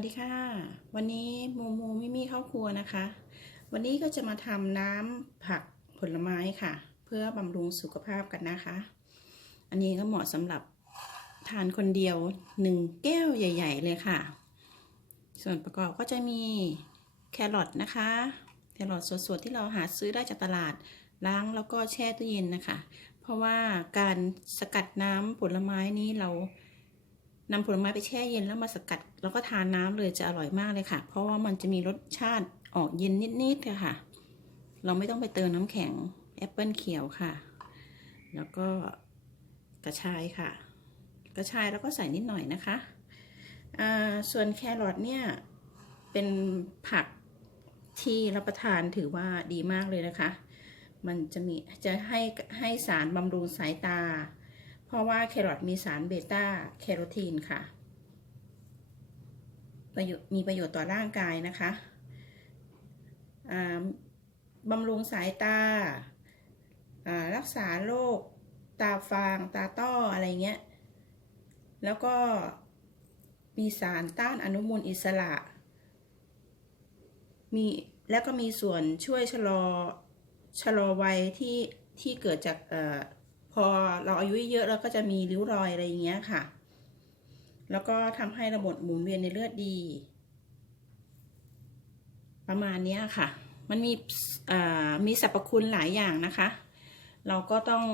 วัสดีค่ะ วันนี้โมโมมิมี่เข้าครัวนะคะ วันนี้ก็จะมาทำน้ำผักผลไม้ค่ะ เพื่อบำรุงสุขภาพกันนะคะ อันนี้ก็เหมาะสำหรับทานคนเดียวหนึ่งแก้วใหญ่ ๆ เลยค่ะ ส่วนประกอบก็จะมีแครอทนะคะ แครอทสดๆที่เราหาซื้อได้จากตลาดล้างแล้วก็แช่ตู้เย็นนะคะ เพราะว่าการสกัดน้ำผลไม้นี้เรา นำผลไม้ไปแช่เย็นแล้วมาสกัด แล้วก็ทานน้ำเลยจะอร่อยมากเลยค่ะ เพราะว่ามันจะมีรสชาติออกเย็นนิดๆค่ะ เราไม่ต้องไปเติมน้ำแข็งแอปเปิลเขียวค่ะ แล้วก็กระชายค่ะ กระชายแล้วก็ใส่นิดหน่อยนะคะ ส่วนแครอทเนี่ยเป็นผักที่รับประทานถือว่าดีมากเลยนะคะ มันจะมีจะให้ให้สารบำรุงสายตา เพราะว่าแครอทมีสารเบต้าแคโรทีนค่ะประโยชน์มีประโยชน์ต่อร่างกายนะคะบำรุงสายตา รักษาโรคตาฟางตาต้ออะไรเงี้ย แล้วก็มีสารต้านอนุมูลอิสระ มีแล้วก็มีส่วนช่วยชะลอชะลอวัยที่ที่เกิดจาก พอเราอายุเยอะเราก็จะมีริ้วรอยอะไรอย่างเงี้ยค่ะ แล้วก็ทำให้ระบบหมุนเวียนในเลือดดี ประมาณนี้ค่ะ มันมีมีสรรพคุณหลายอย่างนะคะ เราก็ต้อง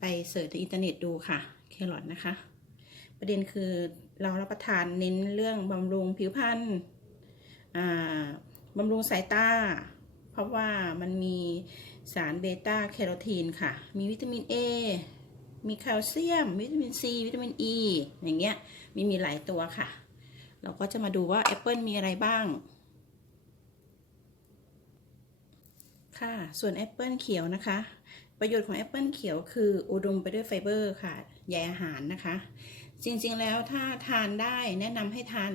ไปเสิร์ชในอินเทอร์เน็ตดูค่ะ แครอทนะคะ ประเด็นคือเรารับประทานเน้นเรื่องบำรุงผิวพรรณบำรุงสายตา เพราะว่ามันมี สารเบต้าแคโรทีนค่ะ มีวิตามิน A มีแคลเซียม วิตามิน C วิตามิน E อย่างเงี้ย มีมีหลายตัวค่ะ เราก็จะมาดูว่าแอปเปิลมีอะไรบ้าง ค่ะ ส่วนแอปเปิลเขียวนะคะ ประโยชน์ของแอปเปิลเขียวคืออุดมไปด้วยไฟเบอร์ค่ะ ใยอาหารนะคะ จริงๆแล้วถ้าทานได้แนะนำให้ทาน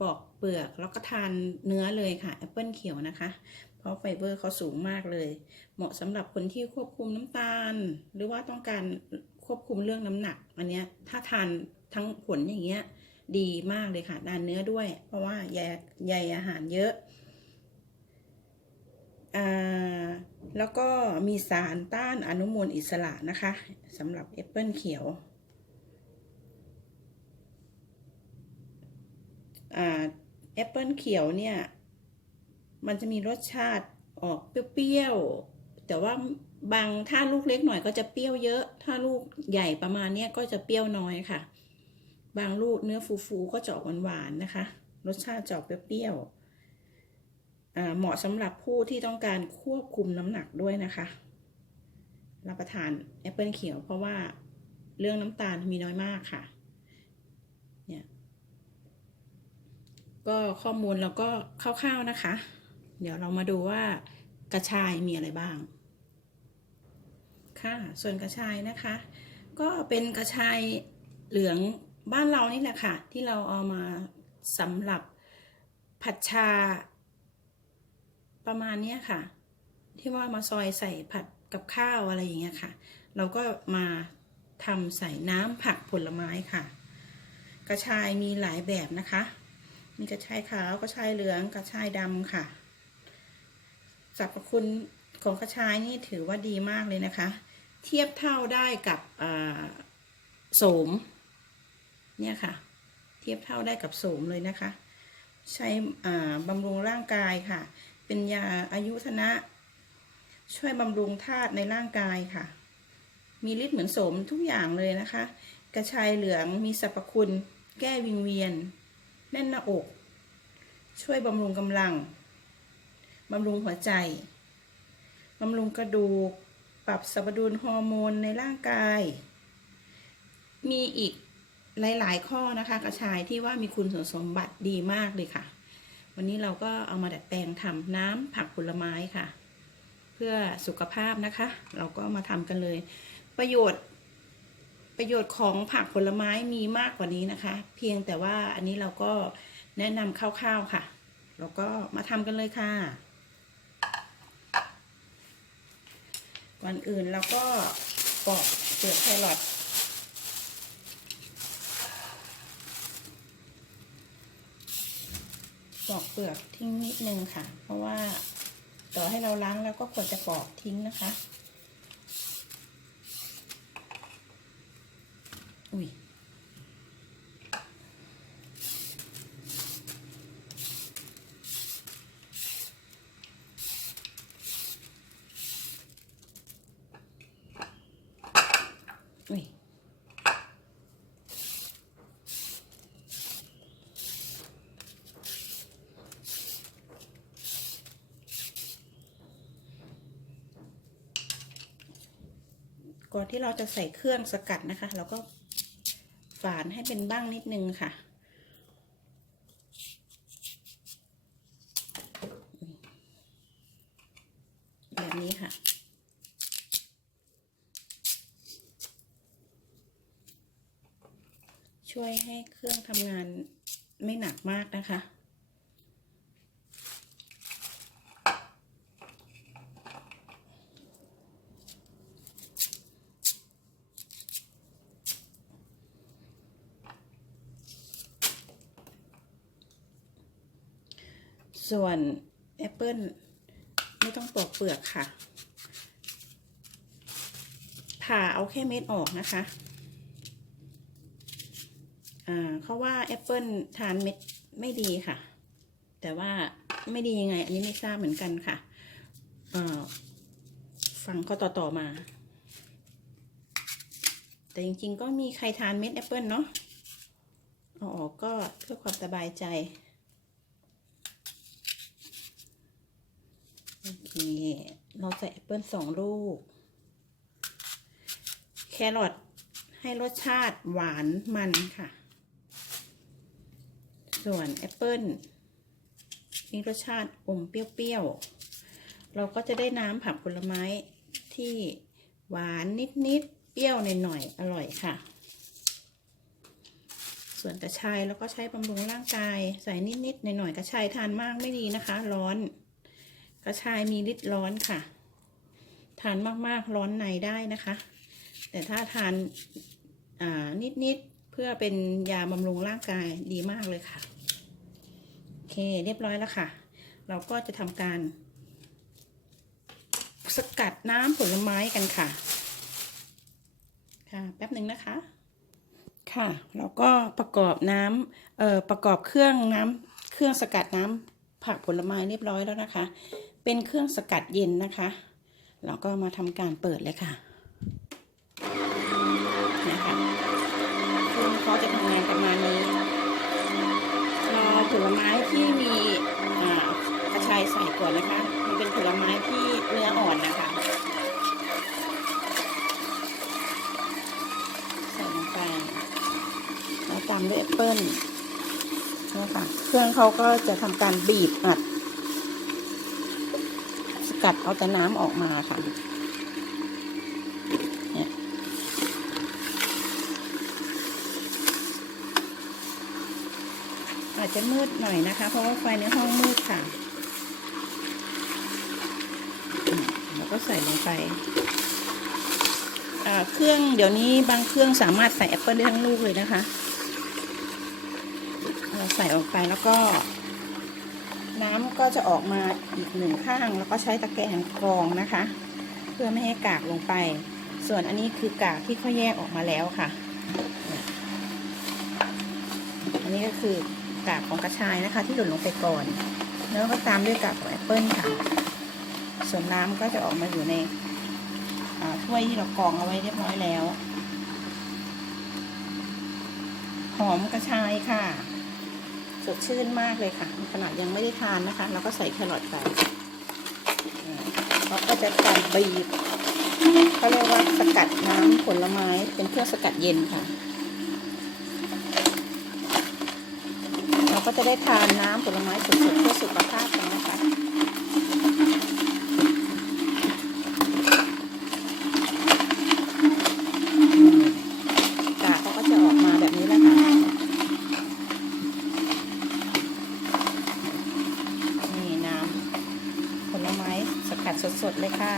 ปอกเปลือกแล้วก็ทานเนื้อเลยค่ะแอปเปิลเขียวนะคะ เพราะไฟเบอร์เขาสูงมากเลย เหมาะสำหรับคนที่ควบคุมน้ำตาล หรือว่าต้องการควบคุมเรื่องน้ำหนัก อันเนี้ยถ้าทานทั้งผลอย่างเงี้ยดีมากเลยค่ะทานเนื้อด้วย เพราะว่าใยใยอาหารเยอะอ่าแล้วก็มีสารต้านอนุมูลอิสระนะคะสำหรับแอปเปิลเขียว แอปเปิลเขียวเนี่ย มันจะมีรสชาติออกเปรี้ยวๆ แต่ว่าบางถ้าลูกเล็กหน่อยก็จะเปรี้ยวเยอะ ถ้าลูกใหญ่ประมาณเนี้ยก็จะเปรี้ยวน้อยค่ะ บางลูกเนื้อฟูๆก็จะออกหวานๆนะคะ รสชาติจะออกเปรี้ยวๆเหมาะสำหรับผู้ที่ต้องการควบคุมน้ำหนักด้วยนะคะ รับประทานแอปเปิลเขียวเพราะว่าเรื่องน้ำตาลมีน้อยมากค่ะ เนี่ย ก็ข้อมูลเราก็คร่าวๆนะคะ เดี๋ยวเรามาดูว่ากระชายมีอะไรบ้าง ค่ะ ส่วนกระชายนะคะ ก็เป็นกระชายเหลืองบ้านเรานี่แหละค่ะ ที่เราเอามาสำหรับผัดชา ประมาณนี้ค่ะ ที่ว่ามาซอยใส่ผัดกับข้าวอะไรอย่างเงี้ยค่ะ เราก็มาทำใส่น้ำผักผลไม้ค่ะ กระชายมีหลายแบบนะคะ มีกระชายขาวกระชายเหลืองกระชายดำค่ะสรรพคุณของกระชายนี่ถือว่าดีมากเลยนะคะ เทียบเท่าได้กับโสมเนี่ยค่ะ เทียบเท่าได้กับโสมเลยนะคะ ใช้บำรุงร่างกายค่ะ เป็นยาอายุทนะ ช่วยบำรุงธาตุในร่างกายค่ะ มีฤทธิ์เหมือนโสมทุกอย่างเลยนะคะ กระชายเหลืองมีสรรพคุณ แก้วิงเวียน แน่นหน้าอก ช่วยบำรุงกำลังบำรุงหัวใจบำรุงกระดูก ปรับสมดุลฮอร์โมนในร่างกาย มีอีกหลาย ๆ ข้อนะคะ กระชายที่ว่ามีคุณสมบัติดีมากเลยค่ะ วันนี้เราก็เอามาดัดแปลงทำน้ำผักผลไม้ค่ะ เพื่อสุขภาพนะคะ เราก็มาทำกันเลย ประโยชน์ ประโยชน์ของผักผลไม้มีมากกว่านี้นะคะ เพียงแต่ว่าอันนี้เราก็แนะนำคร่าวๆค่ะเราก็มาทำกันเลยค่ะ ก่อนอื่นเราก็ปอกเปลือกแครอทปอกเปลือกทิ้งนิดนึงค่ะ เพราะว่าต่อให้เราล้างแล้วก็ควรจะปอกทิ้งนะคะ อุ้ย อุ้ย ก่อนที่เราจะใส่เครื่องสกัดนะคะ เราก็ฝานให้เป็นบ้างนิดนึงค่ะ แบบนี้ค่ะ ช่วยให้เครื่องทำงานไม่หนักมากนะคะ ส่วนแอปเปิลไม่ต้องปอกเปลือกค่ะ ผ่าเอาแค่เม็ดออกนะคะอ่าเขาว่าแอปเปิลทานเม็ดไม่ดีค่ะ แต่ว่าไม่ดียังไง อันนี้ไม่ทราบเหมือนกันค่ะอ่าฟังก็ต่อต่อมา แต่จริงๆก็มีใครทานเม็ดแอปเปิลเนาะเอาออกก็เพื่อความสบายใจ โอเคเราใส่แอปเปิลสองลูก แครอทให้รสชาติหวานมันค่ะ ส่วนแอปเปิลมีรสชาติอมเปรี้ยวๆ เราก็จะได้น้ำผักผลไม้ที่หวานนิดๆ เปรี้ยวหน่อยๆ อร่อยค่ะ ส่วนกระชายเราก็ใช้บำรุงร่างกาย ใส่นิดๆ หน่อยๆ กระชายทานมากไม่ดีนะคะ ร้อน กระชายมีฤทธิ์ร้อนค่ะ ทานมากๆร้อนในได้นะคะ แต่ถ้าทานนิดๆเพื่อเป็นยาบำรุงร่างกายดีมากเลยค่ะ โอเคเรียบร้อยแล้วค่ะ เราก็จะทำการ สกัดน้ำผลไม้กันค่ะ ค่ะแป๊บหนึ่งนะคะค่ะเราก็ประกอบน้ำเอ่อประกอบเครื่องน้ำเครื่องสกัดน้ำผักผลไม้เรียบร้อยแล้วนะคะ เป็นเครื่องสกัดเย็นนะคะ เราก็มาทำการเปิดเลยค่ะนะคะเครื่องเขาจะทำงานประมาณนี้เราผลไม้ที่มีอ่ากระชายใส่ก่อนนะคะ มันเป็นผลไม้ที่เนื้ออ่อนนะคะใส่ลงไปแล้วตามด้วยแอปเปิ้ลนะคะเครื่องเขาก็จะทำการบีบอัด กัดเอาแต่น้ำออกมาค่ะเนี่ยอาจจะมืดหน่อยนะคะ เพราะว่าไฟในห้องมืดค่ะแล้วก็ใส่ลงไปเครื่องเดี๋ยวนี้บางเครื่องสามารถใส่แอปเปิลได้ทั้งลูกเลยนะคะ เราใส่ออกไปแล้วก็ น้ำก็จะออกมาอีกหนึ่งข้าง แล้วก็ใช้ตะแกรงกรองนะคะ เพื่อไม่ให้กากลงไป ส่วนอันนี้คือกากที่เขาแยกออกมาแล้วค่ะ อันนี้ก็คือกากของกระชายนะคะ ที่หล่นลงไปก่อน แล้วก็ตามด้วยกากของแอปเปิลค่ะ ส่วนน้ำก็จะออกมาอยู่ในถ้วยที่เรากรองเอาไว้เรียบร้อยแล้ว หอมกระชายค่ะ สดชื่นมากเลยค่ะ ขนาดยังไม่ได้ทานนะคะ เราก็ใส่แครอทไปเราก็จะการบีบเขาเรียกว่าสกัดน้ำผลไม้เป็นเครื่องสกัดเย็นค่ะ เราก็จะได้ทานน้ำผลไม้สดๆเพื่อสุขภาพกัน สดๆเลยค่ะ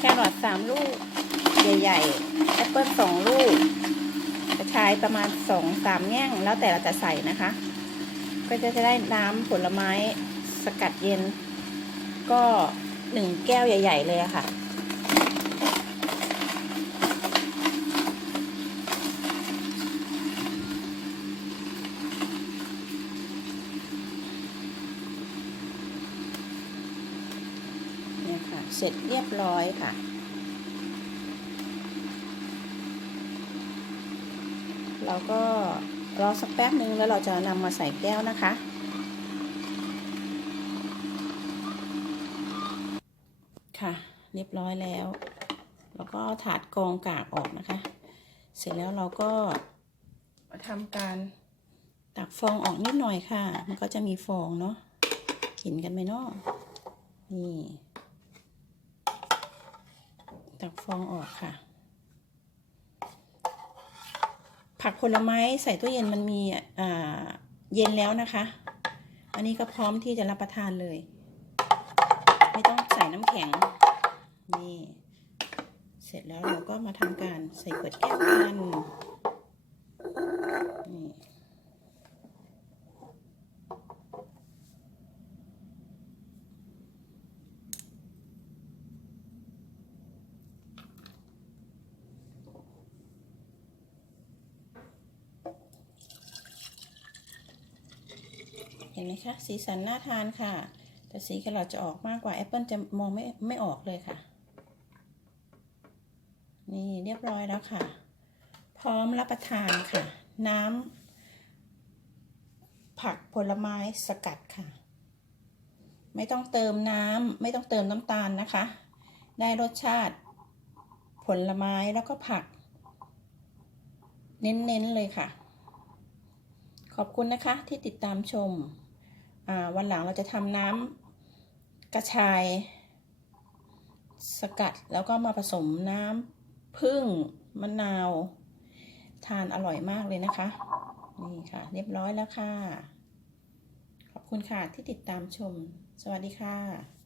แครอทสามลูก ใหญ่ๆแอปเปิลสองลูกกระชายประมาณสองสามแง่งแล้วแต่เราจะใส่นะคะ ก็จะจะได้น้ำผลไม้สกัดเย็น ก็หนึ่งแก้วใหญ่ ๆ เลยค่ะเนี่ยค่ะเสร็จเรียบร้อยค่ะ เรา ก็รอสักแป๊บนึงแล้วเราจะนำมาใส่แก้วนะคะ ค่ะ เรียบร้อยแล้ว แล้วก็ถาดกองกากออกนะคะ เสร็จแล้วเราก็มาทำการตักฟองออกนิดหน่อยค่ะ มันก็จะมีฟองเนาะเห็นกันไหมเนาะนี่ ตักฟองออกค่ะ ผักผลไม้ใส่ตู้เย็นมันมีอ่าเย็นแล้วนะคะ อันนี้ก็พร้อมที่จะรับประทานเลย ไม่ต้องใส่น้ำแข็ง นี่ เสร็จแล้วเราก็มาทำการใส่ขวดแก้วกัน เห็นไหมคะสีสันน่าทานค่ะ แต่สีแครอทจะออกมากกว่าแอปเปิลจะมองไม่ไม่ออกเลยค่ะ นี่เรียบร้อยแล้วค่ะ พร้อมรับประทานค่ะ น้ำผักผลไม้สกัดค่ะ ไม่ต้องเติมน้ำไม่ต้องเติมน้ำตาลนะคะ ได้รสชาติ ผลไม้แล้วก็ผัก เน้นๆเลยค่ะขอบคุณนะคะที่ติดตามชม วันหลังเราจะทำน้ำกระชายสกัดแล้วก็มาผสมน้ำพึ่งมะนาว ทานอร่อยมากเลยนะคะ นี่ค่ะ เรียบร้อยแล้วค่ะ ขอบคุณค่ะที่ติดตามชม สวัสดีค่ะ